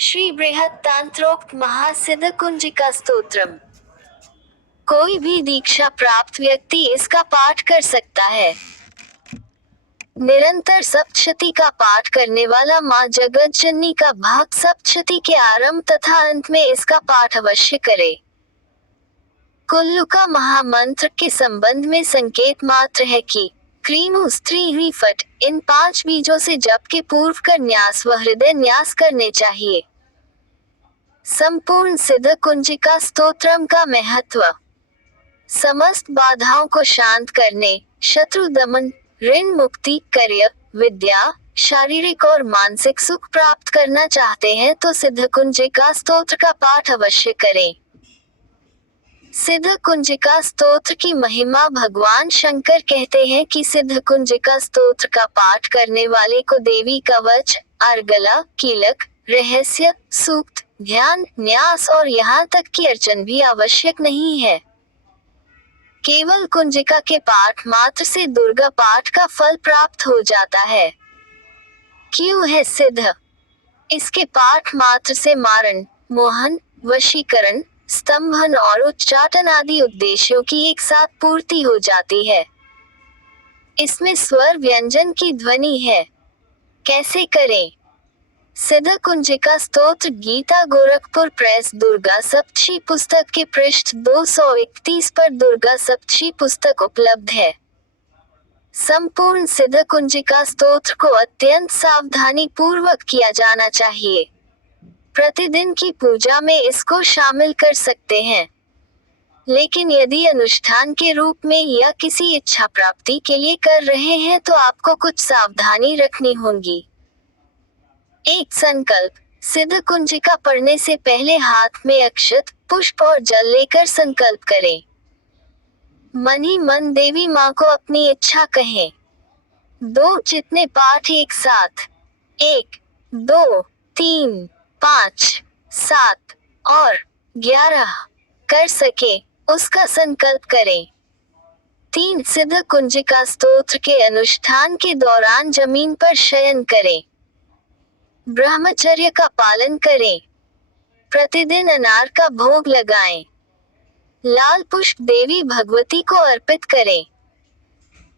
श्री बृहत्तांत्रोक्त महासिद्ध कुंजिका स्तोत्रम। कोई भी दीक्षा प्राप्त व्यक्ति इसका पाठ कर सकता है। निरंतर सप्तशती का पाठ करने वाला माँ जगत जननी का भक्त सप्तशती के आरंभ तथा अंत में इसका पाठ अवश्य करे। कुल्लू का महामंत्र के संबंध में संकेत मात्र है कि क्रीमु स्त्री फट इन 5 बीजों से जप के पूर्व कर न्यास व हृदय न्यास करने चाहिए। संपूर्ण सिद्ध कुंजिका स्तोत्रम का महत्व। समस्त बाधाओं को शांत करने, शत्रु दमन, ऋण मुक्ति, कार्य, विद्या, शारीरिक और मानसिक सुख प्राप्त करना चाहते हैं तो सिद्ध कुंजिका स्तोत्र का पाठ अवश्य करें। सिद्ध कुंजिका स्तोत्र की महिमा भगवान शंकर कहते हैं कि सिद्ध कुंजिका स्तोत्र का पाठ करने वाले को देवी कवच, अर्गला, कीलक, रहस्य, सूक्त, ध्यान, न्यास और यहाँ तक कि अर्चन भी आवश्यक नहीं है। केवल कुंजिका के पाठ मात्र से दुर्गा पाठ का फल प्राप्त हो जाता है। क्यों है सिद्ध? इसके पाठ मात्र से मारण, मोहन, वशीकरण, स्तंभन और उच्चाटन आदि उद्देश्यों की एक साथ पूर्ति हो जाती है। इसमें स्वर व्यंजन की ध्वनि है। कैसे करें? सिद्ध कुंजिका स्तोत्र गीता गोरखपुर प्रेस दुर्गा सप्तशी पुस्तक के पृष्ठ 231 पर दुर्गा सप्तशी पुस्तक उपलब्ध है। संपूर्ण सिद्ध कुंजिका स्तोत्र को अत्यंत सावधानी पूर्वक किया जाना चाहिए। प्रतिदिन की पूजा में इसको शामिल कर सकते हैं, लेकिन यदि अनुष्ठान के रूप में या किसी इच्छा प्राप्ति के लिए कर रहे हैं तो आपको कुछ सावधानी रखनी होगी। एक संकल्प। सिद्ध कुंजिका पढ़ने से पहले हाथ में अक्षत, पुष्प और जल लेकर संकल्प करें। मन ही मन देवी माँ को अपनी इच्छा कहें। 2 जितने पाठ एक साथ 1, 2, 3, 5, 7 और 11 कर सके उसका संकल्प करें। 3 सिद्ध कुंजिका स्तोत्र के अनुष्ठान के दौरान जमीन पर शयन करें। ब्रह्मचर्य का पालन करें। प्रतिदिन अनार का भोग लगाएं। लाल पुष्प देवी भगवती को अर्पित करें।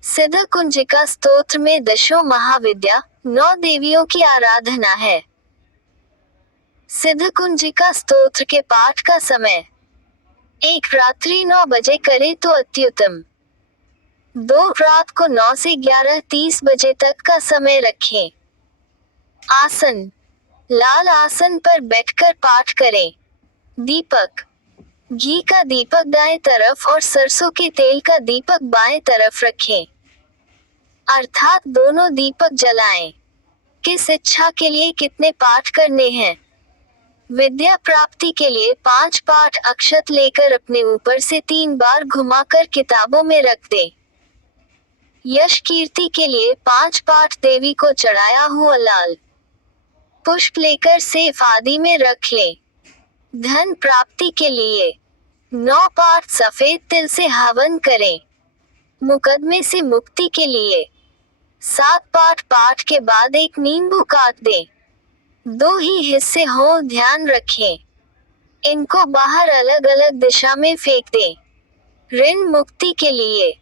सिद्ध कुंजिका स्तोत्र में दशों महाविद्या, 9 देवियों की आराधना है। सिद्ध कुंजिका स्तोत्र के पाठ का समय 1 रात्रि 9 बजे करें तो अत्युत्तम। 2 रात को 9 से 11:30 बजे तक का समय रखें। आसन। लाल आसन पर बैठकर पाठ करें। दीपक। घी का दीपक दाएं तरफ और सरसों के तेल का दीपक बाएं तरफ रखें, अर्थात दोनों दीपक जलाएं। किस इच्छा के लिए कितने पाठ करने हैं? विद्या प्राप्ति के लिए 5 पाठ अक्षत लेकर अपने ऊपर से 3 बार घुमाकर किताबों में रख दें। यश कीर्ति के लिए 5 पाठ देवी को चढ़ाया हुआ लाल पुष्प लेकर सेफ आदि में रख लें। धन प्राप्ति के लिए 9 पाठ सफेद तिल से हवन करें। मुकदमे से मुक्ति के लिए 7 पाठ के बाद एक नींबू काट दें। 2 ही हिस्से हो, ध्यान रखें। इनको बाहर अलग अलग दिशा में फेंक दें। ऋण मुक्ति के लिए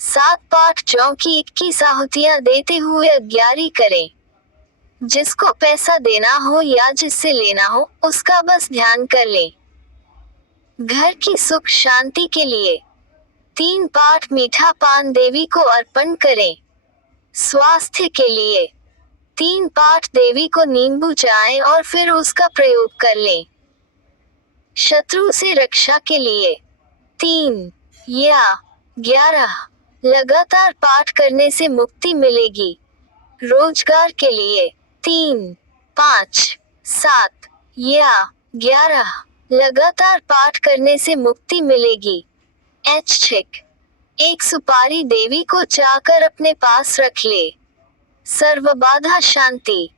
7 पाठ जौ की 21 आहुतियां देते हुए अज्ञारी करें। जिसको पैसा देना हो या जिससे लेना हो उसका बस ध्यान कर लें। घर की सुख शांति के लिए 3 पाठ मीठा पान देवी को अर्पण करें। स्वास्थ्य के लिए 3 पाठ देवी को नींबू चाय और फिर उसका प्रयोग कर लें। शत्रु से रक्षा के लिए 3 या 11 लगातार पाठ करने से मुक्ति मिलेगी। रोजगार के लिए 3, 5, 7 या 11 लगातार पाठ करने से मुक्ति मिलेगी। ऐच्छिक। 1 सुपारी देवी को चाकर अपने पास रख ले। सर्वबाधा शांति।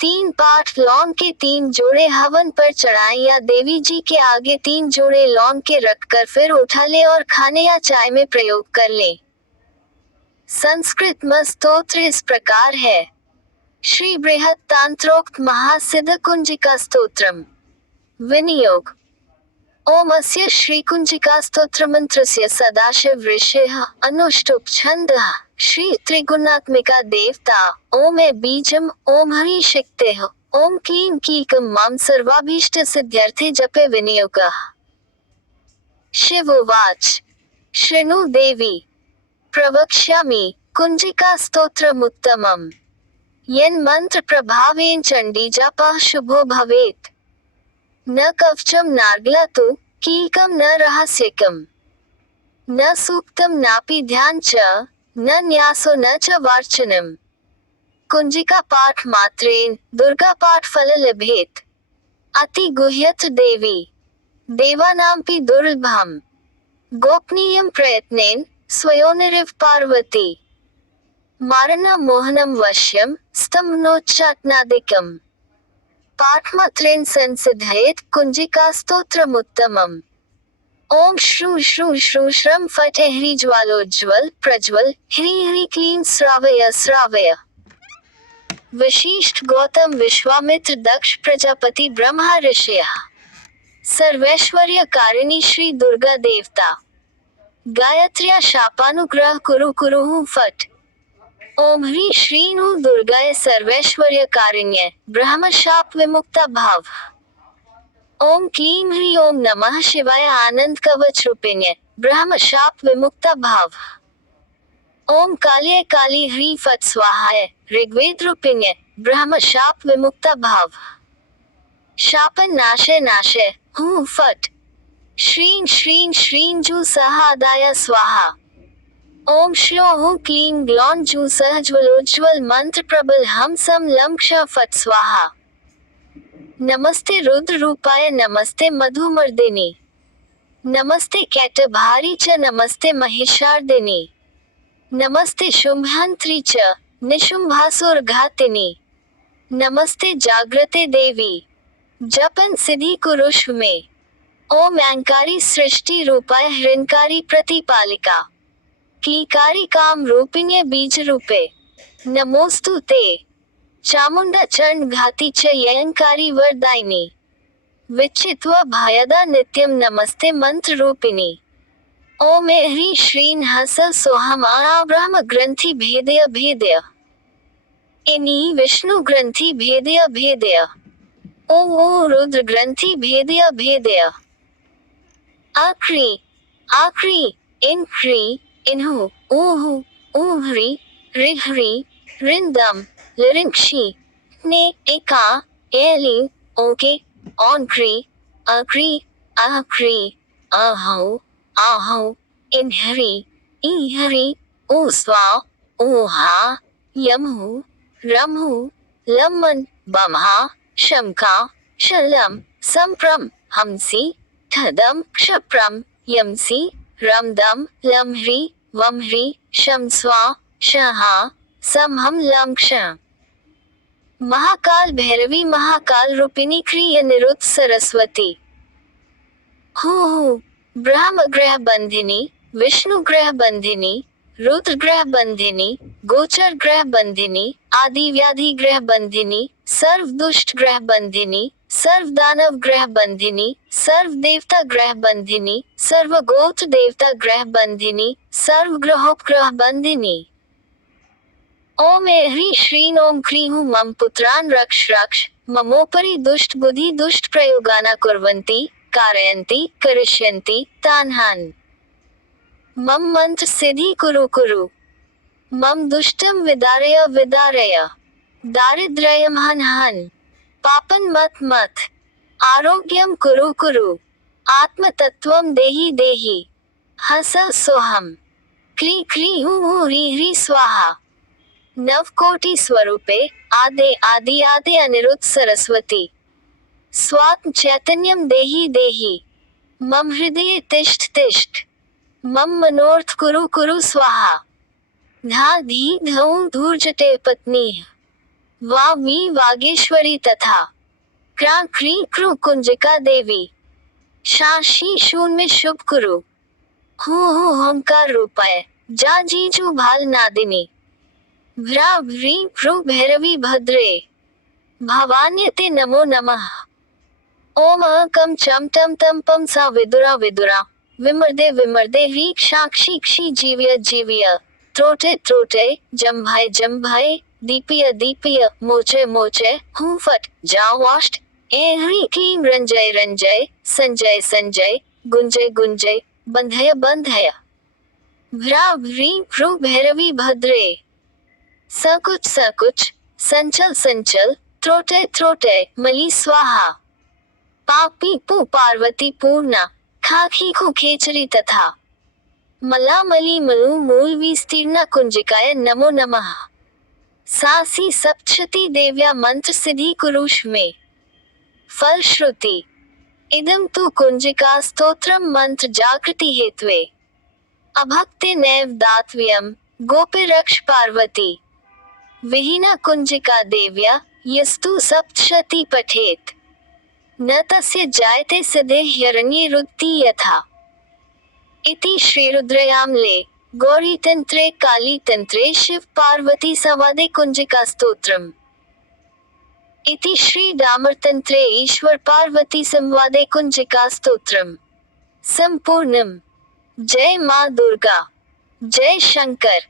3 पाठ लौंग के 3 जोड़े हवन पर चढ़ाएं या देवी जी के आगे 3 जोड़े लौंग के रखकर फिर उठा ले और खाने या चाय में प्रयोग कर ले। संस्कृत में स्तोत्र इस प्रकार है। श्री बृहत् तांत्रोक्त महासिद्ध कुंजिका स्तोत्रम। विनियोग। ओम अस्य श्री कुंजिका स्तोत्र मंत्रस्य सदाशिव ऋषिः अनुष्टुप छंदः श्री त्रिगुणात्मिका देवता। ओम ए बीजम ओम हरि शक्तेः ओम क्लीं कीकं मां सर्वाभीष्ट सिद्ध्यर्थे जपे विनियोगः। शिवोवाच शृणु देवी प्रवक्ष्यामि कुंजिका स्तोत्रमुत्तमम्। यन्मन्त्र प्रभावेन चण्डी जापः शुभो भवेत्। न कवचम नार्गलतु कीलकम न रहस्यकम न सूक्तम नापि ध्यान च न न्यासो न च वार्चनम। कुंजिका पाठ मात्रेण दुर्गा पाठ फल लभेत। अति गुह्यत देवी देवानांपि दुर्लभम। गोपनीयं प्रयत्नेन स्वयोनिरिव पार्वती। मारणं मोहनं वश्यं स्तम्भनोच्चाटनादिकम्। पाठमात्रेण संसिद्धयेत् कुंजिका स्तोत्रमुत्तमम्। ओम श्रू श्रू श्रू श्रम फट ह्री ज्वालोज्ज्वल प्रज्वल ह्री ह्री क्लीं श्रावय श्रावय। वशिष्ठ गौतम विश्वामित्र दक्ष प्रजापति ब्रह्मा ऋषयः। सर्वैश्वर्य कारिणी श्री दुर्गा देवता। गायत्र्या शापानुग्रह कुरु कुरुः फट। ओम ह्री श्रीं हूं दुर्गाय सर्वैश्वर्य कारिण्य ब्रह्म शाप विमुक्ता भाव। ओम क्लीं ह्री ओम नमः शिवाय आनंद कवच रूपिण्य ब्रह्म शाप विमुक्ता भाव। ओम काल्ये काली ह्री फट स्वाहाय ऋग्वेद रूपिण्य ब्रह्म शाप विमुक्ता भाव। शापन नाशय नाशय हूं फट। श्रीं श्रीं श्रीं जू सह आदाय स्वाहा। ओम श्यो हूं क्लीं ग्लौं जू सह ज्वलोज्ज्वल मंत्र प्रबल हम सम लं क्ष फट स्वाहा। नमस्ते रुद्र रूपाय नमस्ते मधुमर्दिनी। नमस्ते कैटभारी च नमस्ते महिषार्दिनी। नमस्ते शुंभहंत्री च निशुंभासुरघातिनी। नमस्ते जाग्रते देवी जपन सिद्धि कुरुष्व में। ओम अहंकारी सृष्टि रूपाय हृंकारी प्रतिपालिका। क्लीकारी काम रूपिण्य बीज रूपे नमोस्तु ते। चामुंडा चरण घाती च यंकारी वरदायिनी। विचित्वा भयदा नित्यम नमस्ते मंत्र रूपिणी। ओम ह्री श्रीं हस सोहम आ ब्रह्म ग्रंथि भेदय भेदय। इनी विष्णु ग्रंथि भेदय भेदय। ओम ओ रुद्र ग्रंथि भेदय भेदय। आक्री आक्री इनक्री इन्हु ऊहु ऊह्री ऋह्री रिंदम लिरिंक्षी ने एका एली ओके ऑनक्री अक्री आक्री आहौ आहौ इन्हरी इहरी ऊस्वा ऊहा यमहु रमहु लमन बमहा शंका शलम संप्रम हंसी ठदम क्षप्रम यमसी रमदम लमह्री वमह्री शमस्वा शहा समहम लमक्ष। महाकाल भैरवी महाकाल रूपिणी क्रिय निरुद्ध सरस्वती। हु ब्रह्म ग्रह बंधिनी विष्णु ग्रह बंधिनी रुद्र ग्रह बंधिनी गोचर ग्रह बंधिनी आदि व्याधि ग्रह बंधिनी सर्व दुष्ट ग्रह बंधिनी सर्व दानव ग्रह बंधिनी सर्व देवता ग्रह बंधिनी सर्व गोत्र देवता ग्रह बंधिनी सर्व ग्रहोपग्रह बंधिनी। ओम ह्री श्रीं ओम क्रीं हूं मम पुत्रान् रक्ष रक्ष ममोपरि दुष्ट बुद्धि दुष्ट प्रयोगाना कुर्वन्ति कारयन्ति करिष्यन्ति तान् हन्। मम मंत्र सिद्धि कुरु कुरु। मम दुष्टम विदारय विदारय। दारिद्र्यं हन हन। पापन मत मत। आरोग्यम कुरु कुरु। आत्मतत्वम देहि देहि। हस सोहम। क्री क्री हूं ह्री ह्री स्वाहा। नवकोटि स्वरूपे आदे आदि आदे अनिरुद्ध सरस्वती। स्वात्म चैतन्यम देहि देहि। मम हृदये तिष्ठ तिष्ठ। मम मनोर्थ कुरु कुरु स्वाहा। धा धी धौ धूर्जटे पत्नी वा मी वागेश्वरी तथा क्रा क्री कृ कुंजिका देवी। शाशी शून में शुभ कुरु। हु होंकार रूपाय जा जीजू भाल नादिनी। भ्रा भ्री भ्रू भैरवी भद्रे भवान्यते नमो नमः। ओम कम चम टम तम पम सा विदुरा विदुरा विमर्दे विमर्दे ह्री क्षाक्षी क्षी जीव्य जीव्य त्रोटे त्रोटे जम्भाय जम्भाय दीपिय दीपिय मोचे मोचे हूं फट जावाष्ट ए ह्री क्लीं रंजय रंजय संजय संजय गुंजय गुंजय बंधय बंधय भ्रा भ्री भ्रू भैरवी भद्रे सकुच सकुच संचल संचल त्रोटे त्रोटे मली स्वाहा पापी पू पार्वती पूर्णा खाखी खु खेचरी तथा मलामली मलु मूल विस्तीर्णा कुंजिकाय नमो नमः। सासी सप्तशती देव्या मंत्र सिद्धि कुरुष में। फलश्रुति इदं तु कुंजिका स्तोत्रम मंत्र जागृति हेत्वे अभक्ते नैव दातव्यम गोपिरक्ष पार्वती विहीना कुंजिका देव्या यस्तु सप्तशती पठेत न तस्य जायते सिद्धे ह्यरण्ये रुक्ति यथा। इति श्रीरुद्रयामले गौरीतंत्रे कालीतंत्रे शिव पार्वती संवादे कुंजिका स्तोत्रम। इति श्री डामरतंत्रे ईश्वर पार्वती संवादे कुंजिका स्तोत्रम संपूर्णम। जय मां दुर्गा, जय शंकर।